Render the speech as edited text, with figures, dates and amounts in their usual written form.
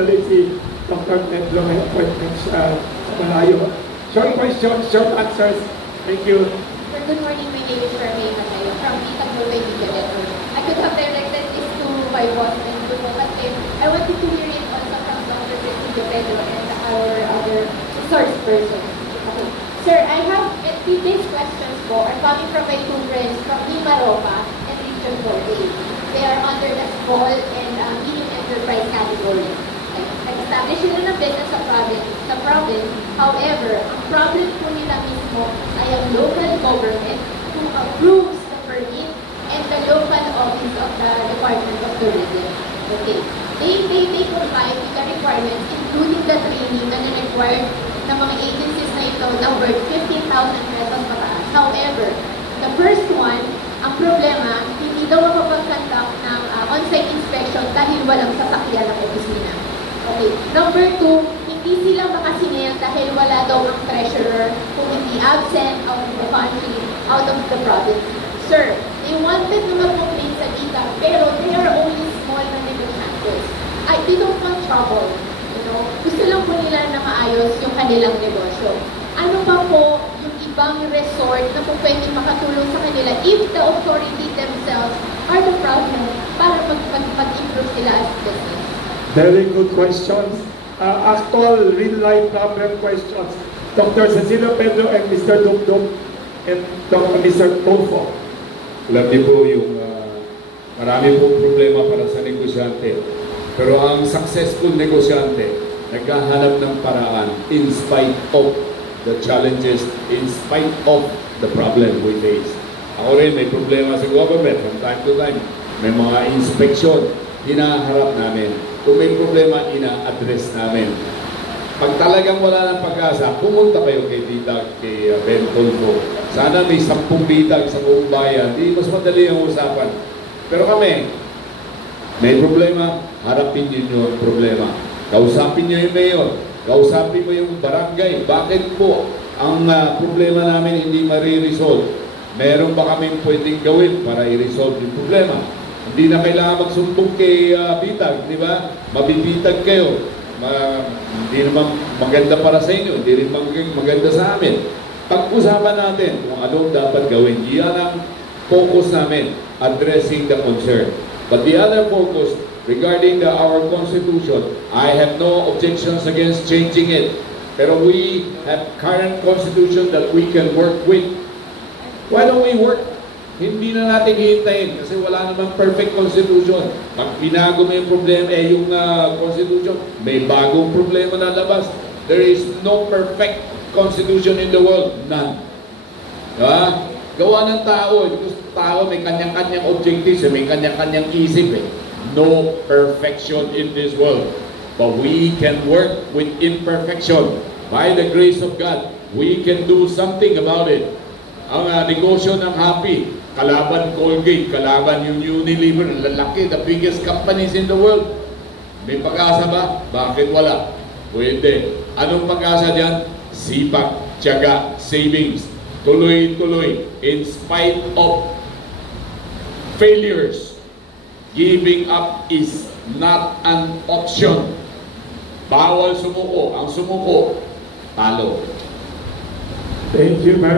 Si Dr. Pedro may appointment sa malayo. Short questions, short answers. Thank you. Sir, good morning. My name is Charmaine Matayo from Vita Global Media Network. I could have directed this to my boss and to know, but I wanted to hear it also from Dr. Cecilia Pedro and our other source person. Okay. Sir, I have these questions are coming from my two friends from Himaropa and Region 4A. They are under the small and medium enterprise category. Nag-establish sila ng business sa province. However, ang problem po nila mismo ay ang local government who approves the permit and the local office of the Department of Tourism. Okay. They provide the requirements, including the training na required ng mga agencies na ito na worth 15,000 pesos pataas. However, the first one, ang problema, hindi daw makapag-conduct ng on-site inspection dahil walang sasakyan ng opisina. Okay. Number two, hindi sila makasinel dahil wala daw ang treasurer kung hindi absent out of the country, out of the province. Sir, they wanted to mag-complain sa Vita, pero they are only small na negotiators. They don't want trouble. You know? Gusto lang po nila na maayos yung kanilang negosyo. Ano ba po yung ibang resort na po pwedeng makatulong sa kanila if the authority themselves are the problem para mag-improve sila as business? Very good questions. Actual real-life problem questions. Dr. Cecilia Pedro and Mr. Dugdug and Mr. Tulfo. Alam niyo po yung marami pong problema para sa negosyante. Pero ang successful negosyante, naghahanap ng paraan in spite of the challenges, in spite of the problem we face. Ako rin, may problema sa government from time to time. May mga inspeksyon, hinaharap namin. Kung may problema, ina-address namin. Pag talagang wala ng pag-asa, pumunta kayo kay Ditag, kay Ben Tulfo. Sana may 10 Ditag sa buong bayan. Di mas madali ang usapan. Pero kami, may problema, harapin niyo yung problema. Kausapin niyo yung mayor. Kausapin mo yung barangay. Bakit po ang problema namin hindi mariresolve? Meron ba kaming pwedeng gawin para i-resolve yung problema? Hindi na kailangan magsumbong kay Bitag, di ba? Mabibitag kayo. Hindi naman maganda para sa inyo, hindi rin maganda sa amin. Pag-usapan natin kung ano dapat gawin. Iyan ang focus namin, addressing the concern. But the other focus, regarding our Constitution, I have no objections against changing it. Pero we have current Constitution that we can work with. Why don't we work? Hindi na natin hihintayin kasi wala namang perfect constitution. Pag binago mo yung problema, yung constitution, may bagong problema na labas. There is no perfect constitution in the world. None. Diba? Gawa ng tao. Because tao may kanyang-kanyang objectives, may kanyang-kanyang isip. No perfection in this world. But we can work with imperfection. By the grace of God, we can do something about it. Ang negosyo ng Happy, kalaban Colgate, kalaban yung Unilever, lalaki, the biggest companies in the world. May pag-asa ba? Bakit wala? Pwede. Anong pag-asa dyan? Sipag, tiyaga, savings, tuloy-tuloy. In spite of failures, giving up is not an option. Bawal sumuko. Ang sumuko, talo. Thank you very much.